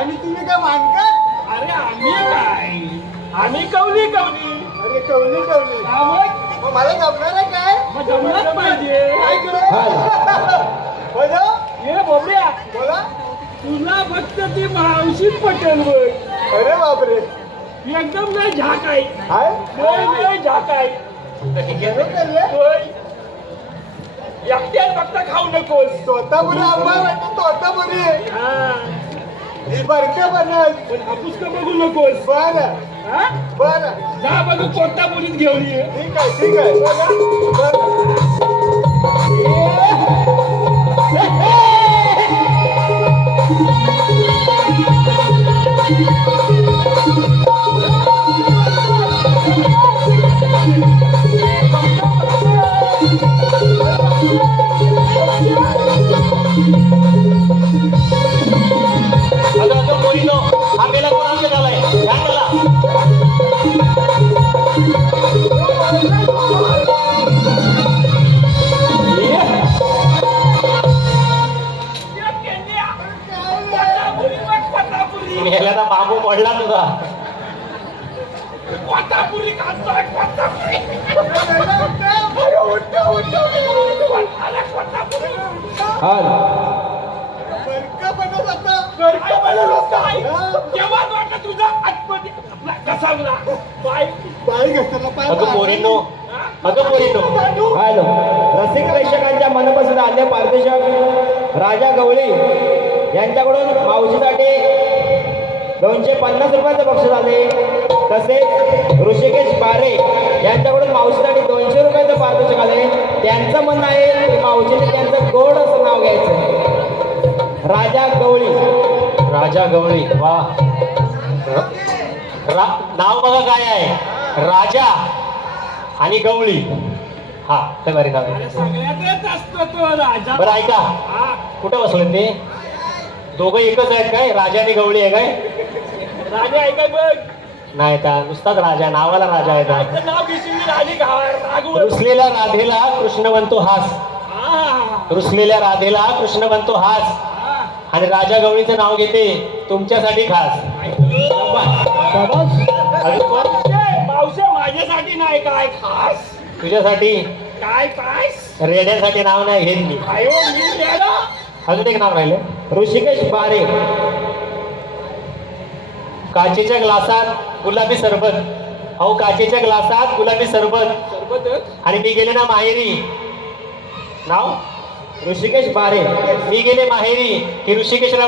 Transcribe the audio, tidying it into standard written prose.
आणि तुम्ही काय मानकर? अरे आम्ही काय, आम्ही कवली कवली. अरे कवली कवली. हा मग मला जमणार आहे काय? मग जमलंच पाहिजे. काय करू? बोला ये बोबड्या, बोला. तुला फक्त ती मावशीच पटेल बघ. अरे बापरे. एकदम नाही झाक आहे. हाय नाही झाक आहे. होय. एकट्यात फक्त खाऊ नकोस. तोतापुरी आंबा वाटतं तोतापुरी. हा. ही बरक्या बनल. पण हापूस का बघू नकोस. बरं हा? बरं जा बघू कोणता मुलीत घेऊन ये. ठीक आहे ठीक आहे. बरं. अगं पोरीनो, हा मेला कोणाला झालाय? ध्यान द्या. मेला तर बाबू पडला तुझा. कोतापुरी खातोय, कोतापुरी. आला कोतापुरी. बरकं बनत आता. बरं बनवलं काय? केव्हा वाटलं तुझा आतमध्ये कसावला बाय. बाई घसरला पाय. अगं पोरीनो, अगं पोरीनो. हॅलो, रसिक प्रेक्षकांच्या मनपसंत आद्य पारदर्शक राजा गवळी यांच्याकडून मावशीसाठी 250 रुपयाचं बक्षीस आले. तसेच ऋषिकेश पारे यांच्याकडून मावशीसाठी 200 रुपयाचं पारितोषिक आले. त्यांचं म्हणणं आहे की मावशीने त्यांचं गोड असं नाव घ्यायचं. राजा गवळी. राजा गवळी, वा. नाव बघा काय आहे, राजा आणि गवळी. हा ते बरे नाव आहे. सगळ्यातच असतो तो राजा. बरं ऐका, हा. कुठं बसले ते दोघं? एकच आहेत काय? राजा आणि गवळी आहे काय? राजा आहे काय बघ. नाही का, नुसताच राजा, नावाला राजा आहे का? त्याचं नाव घेशील राणी राघव. रुसलेल्या राधेला कृष्ण म्हणतो हास. रुसलेल्या राधेला कृष्ण म्हणतो हास. आणि राजा गवळीचं नाव घेते तुमच्यासाठी खास. अजून कोण? मावशे माझ्यासाठी नाही काय खास. तुझ्यासाठी काय काय रेड्यासाठी नाव नाही घेत मी. आयो मी रेडा. अजून एक नाव राहिलं, ऋषिकेश पारे. काचेच्या ग्लासात गुलाबी सरबत. अहो काचेच्या ग्लासात गुलाबी सरबत. सरबत. आणि मी गेले ना माहेरी. नाव ऋषिकेश पारे. मी गेले माहेरी की ऋषिकेशला